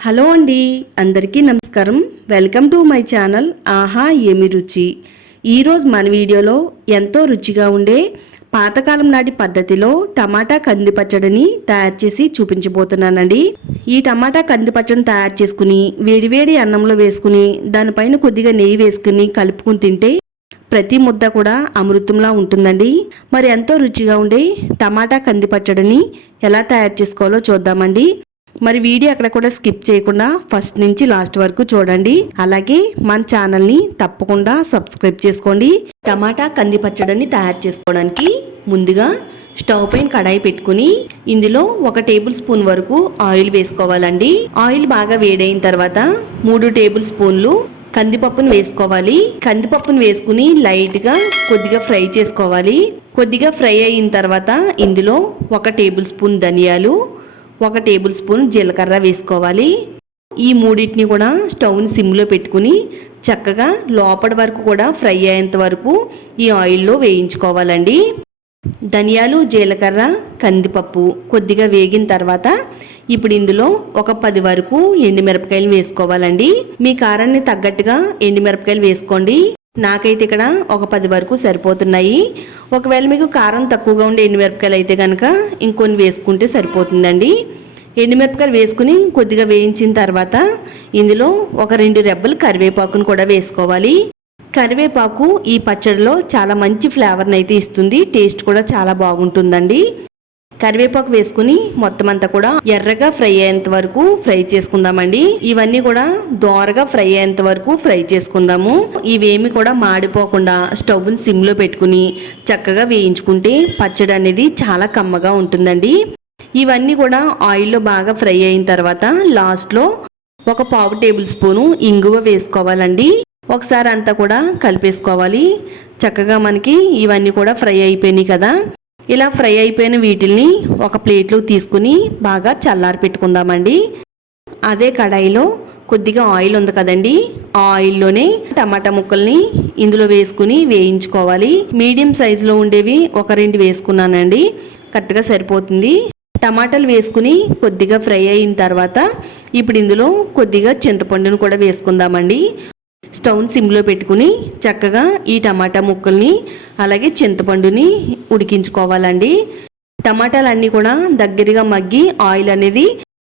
Hello అండి అందరికీ నమస్కారం. వెల్కమ్ టు మై ఛానల్ ఆహా ఏమి రుచి. ఈరోజు మన వీడియోలో ఎంతో రుచిగా ఉండే పాతకాలం నాటి పద్ధతిలో టమాటా కంది పచ్చడిని తయారు చేసి చూపించబోతున్నానండి. ఈ టమాటా కంది పచ్చడిని తయారు చేసుకుని వేడివేడి అన్నంలో వేసుకుని దానిపైన కొద్దిగా నెయ్యి వేసుకుని కలుపుకుని తింటే ప్రతి ముద్ద కూడా అమృతంలా ఉంటుందండి. మరి ఎంతో రుచిగా ఉండే టమాటా కంది పచ్చడిని ఎలా తయారు చేసుకోవాలో చూద్దామండి. మరి వీడియో అక్కడ కూడా స్కిప్ చేయకుండా ఫస్ట్ నుంచి లాస్ట్ వరకు చూడండి. అలాగే మన ఛానల్ని తప్పకుండా సబ్స్క్రైబ్ చేసుకోండి. టమాటా కంది పచ్చడిని తయారు చేసుకోవడానికి ముందుగా స్టవ్ పైన కడాయి పెట్టుకుని ఇందులో ఒక టేబుల్ స్పూన్ వరకు ఆయిల్ వేసుకోవాలండి. ఆయిల్ బాగా వేడైన తర్వాత మూడు టేబుల్ స్పూన్లు కందిపప్పును వేసుకోవాలి. కందిపప్పును వేసుకుని లైట్గా కొద్దిగా ఫ్రై చేసుకోవాలి. కొద్దిగా ఫ్రై అయిన తర్వాత ఇందులో ఒక టేబుల్ స్పూన్ ధనియాలు ఒక టేబుల్ స్పూన్ జీలకర్ర వేసుకోవాలి. ఈ మూడింటిని కూడా స్టవ్ని సిమ్లో పెట్టుకుని చక్కగా లోపల వరకు కూడా ఫ్రై అయ్యేంత వరకు ఈ ఆయిల్లో వేయించుకోవాలండి. ధనియాలు జీలకర్ర కందిపప్పు కొద్దిగా వేగిన తర్వాత ఇప్పుడు ఇందులో ఒక పది వరకు ఎండుమిరపకాయలు వేసుకోవాలండి. మీ కారాన్ని తగ్గట్టుగా ఎండుమిరపకాయలు వేసుకోండి. నాకైతే ఇక్కడ ఒక పది వరకు సరిపోతున్నాయి. ఒకవేళ మీకు కారం తక్కువగా ఉండే ఎండుమిరపకాయలు అయితే కనుక ఇంకొన్ని వేసుకుంటే సరిపోతుందండి. ఎండుమిరపకాయలు వేసుకుని కొద్దిగా వేయించిన తర్వాత ఇందులో ఒక రెండు రెబ్బలు కరివేపాకును కూడా వేసుకోవాలి. కరివేపాకు ఈ పచ్చడిలో చాలా మంచి ఫ్లేవర్ని అయితే ఇస్తుంది. టేస్ట్ కూడా చాలా బాగుంటుందండి. కరివేపాకు వేసుకుని మొత్తం అంతా కూడా ఎర్రగా ఫ్రై అయ్యేంత వరకు ఫ్రై చేసుకుందామండి. ఇవన్నీ కూడా దోరగా ఫ్రై అయ్యేంత వరకు ఫ్రై చేసుకుందాము. ఇవేమి కూడా మాడిపోకుండా స్టవ్ని సిమ్లో పెట్టుకుని చక్కగా వేయించుకుంటే పచ్చడి అనేది చాలా కమ్మగా ఉంటుందండి. ఇవన్నీ కూడా ఆయిల్లో బాగా ఫ్రై అయిన తర్వాత లాస్ట్లో ఒక పావు టేబుల్ స్పూను ఇంగువ వేసుకోవాలండి. ఒకసారి అంతా కూడా కలిపేసుకోవాలి. చక్కగా మనకి ఇవన్నీ కూడా ఫ్రై అయిపోయినాయి కదా. ఇలా ఫ్రై అయిపోయిన వీటిల్ని ఒక ప్లేట్లో తీసుకుని బాగా చల్లారి పెట్టుకుందామండి. అదే కడాయిలో కొద్దిగా ఆయిల్ ఉంది కదండి. ఆ ఆయిల్లోనే టమాటా ముక్కల్ని ఇందులో వేసుకుని వేయించుకోవాలి. మీడియం సైజులో ఉండేవి ఒక రెండు వేసుకున్నానండి. కరెక్ట్గా సరిపోతుంది. టమాటాలు వేసుకుని కొద్దిగా ఫ్రై అయిన తర్వాత ఇప్పుడు ఇందులో కొద్దిగా చింతపండును కూడా వేసుకుందామండి. స్టవ్ని సిమ్లో పెట్టుకుని చక్కగా ఈ టమాటా ముక్కల్ని అలాగే చింతపండుని ఉడికించుకోవాలండి. టమాటాలన్నీ కూడా దగ్గరగా మగ్గి ఆయిల్ అనేది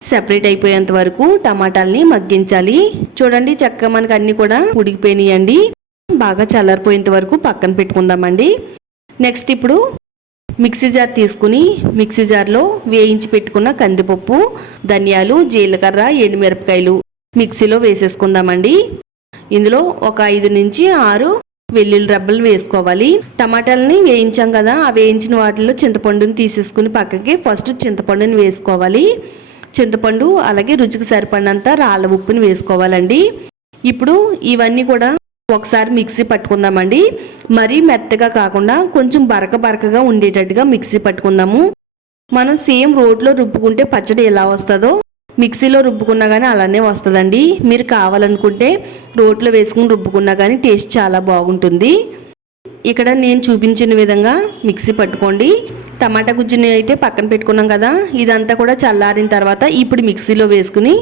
సెపరేట్ అయిపోయేంత వరకు టమాటాలని మగ్గించాలి. చూడండి చక్కగా మనకు అన్నీ కూడా ఉడికిపోయినాయండి. బాగా చల్లారిపోయేంత వరకు పక్కన పెట్టుకుందామండి. నెక్స్ట్ ఇప్పుడు మిక్సీ జార్ తీసుకుని మిక్సీ జార్లో వేయించి పెట్టుకున్న కందిపప్పు ధనియాలు జీలకర్ర ఎండుమిరపకాయలు మిక్సీలో వేసేసుకుందామండి. ఇందులో ఒక ఐదు నుంచి ఆరు వెల్లుల్లి రబ్బలు వేసుకోవాలి. టమాటాలని వేయించాం కదా ఆ వేయించిన వాటిలో చింతపండుని తీసేసుకుని పక్కకి ఫస్ట్ చింతపండుని వేసుకోవాలి. చింతపండు అలాగే రుచికి సరిపడినంత రాళ్ళ ఉప్పుని వేసుకోవాలండి. ఇప్పుడు ఇవన్నీ కూడా ఒకసారి మిక్సీ పట్టుకుందామండి. మరీ మెత్తగా కాకుండా కొంచెం బరక బరకగా ఉండేటట్టుగా మిక్సీ పట్టుకుందాము. మనం సేమ్ రోట్లో రుబ్బుకుంటే పచ్చడి ఎలా వస్తుందో మిక్సీలో రుబ్బుకున్నా కానీ అలానే వస్తుందండి. మీరు కావాలనుకుంటే రోట్లో వేసుకుని రుబ్బుకున్నా కానీ టేస్ట్ చాలా బాగుంటుంది. ఇక్కడ నేను చూపించిన విధంగా మిక్సీ పట్టుకోండి. టమాటా గుజ్జుని అయితే పక్కన పెట్టుకున్నాం కదా ఇదంతా కూడా చల్లారిన తర్వాత ఇప్పుడు మిక్సీలో వేసుకుని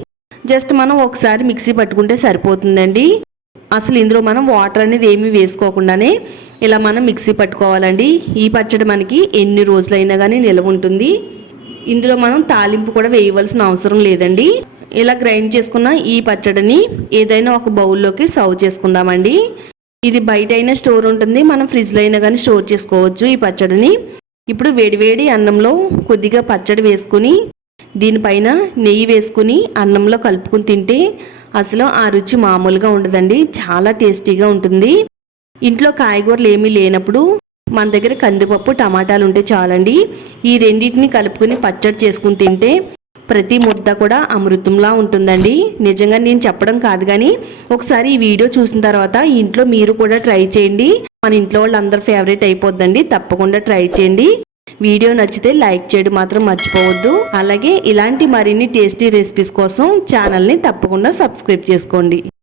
జస్ట్ మనం ఒకసారి మిక్సీ పట్టుకుంటే సరిపోతుందండి. అసలు ఇందులో మనం వాటర్ అనేది ఏమీ వేసుకోకుండానే ఇలా మనం మిక్సీ పట్టుకోవాలండి. ఈ పచ్చడి మనకి ఎన్ని రోజులైనా కానీ నిలవ ఉంటుంది. ఇందులో మనం తాలింపు కూడా వేయవలసిన అవసరం లేదండి. ఇలా గ్రైండ్ చేసుకున్న ఈ పచ్చడిని ఏదైనా ఒక బౌల్లోకి సర్వ్ చేసుకుందామండి. ఇది బయట అయినా స్టోర్ ఉంటుంది. మనం ఫ్రిడ్జ్లో అయినా కానీ స్టోర్ చేసుకోవచ్చు ఈ పచ్చడిని. ఇప్పుడు వేడివేడి అన్నంలో కొద్దిగా పచ్చడి వేసుకుని దీనిపైన నెయ్యి వేసుకుని అన్నంలో కలుపుకుని తింటే అసలు ఆ రుచి మామూలుగా ఉండదండి. చాలా టేస్టీగా ఉంటుంది. ఇంట్లో కాయగూరలు ఏమీ లేనప్పుడు మన దగ్గర కందిపప్పు టమాటాలు ఉంటే చాలండి. ఈ రెండింటిని కలుపుకుని పచ్చడి చేసుకుని తింటే ప్రతి ముద్ద కూడా అమృతంలా ఉంటుందండి. నిజంగా నేను చెప్పడం కాదు కానీ ఒకసారి ఈ వీడియో చూసిన తర్వాత ఇంట్లో మీరు కూడా ట్రై చేయండి. మన ఇంట్లో వాళ్ళందరూ ఫేవరెట్ అయిపోద్దండి. తప్పకుండా ట్రై చేయండి. వీడియో నచ్చితే లైక్ చేయడం మాత్రం మర్చిపోవద్దు. అలాగే ఇలాంటి మరిన్ని టేస్టీ రెసిపీస్ కోసం ఛానల్ని తప్పకుండా సబ్స్క్రైబ్ చేసుకోండి.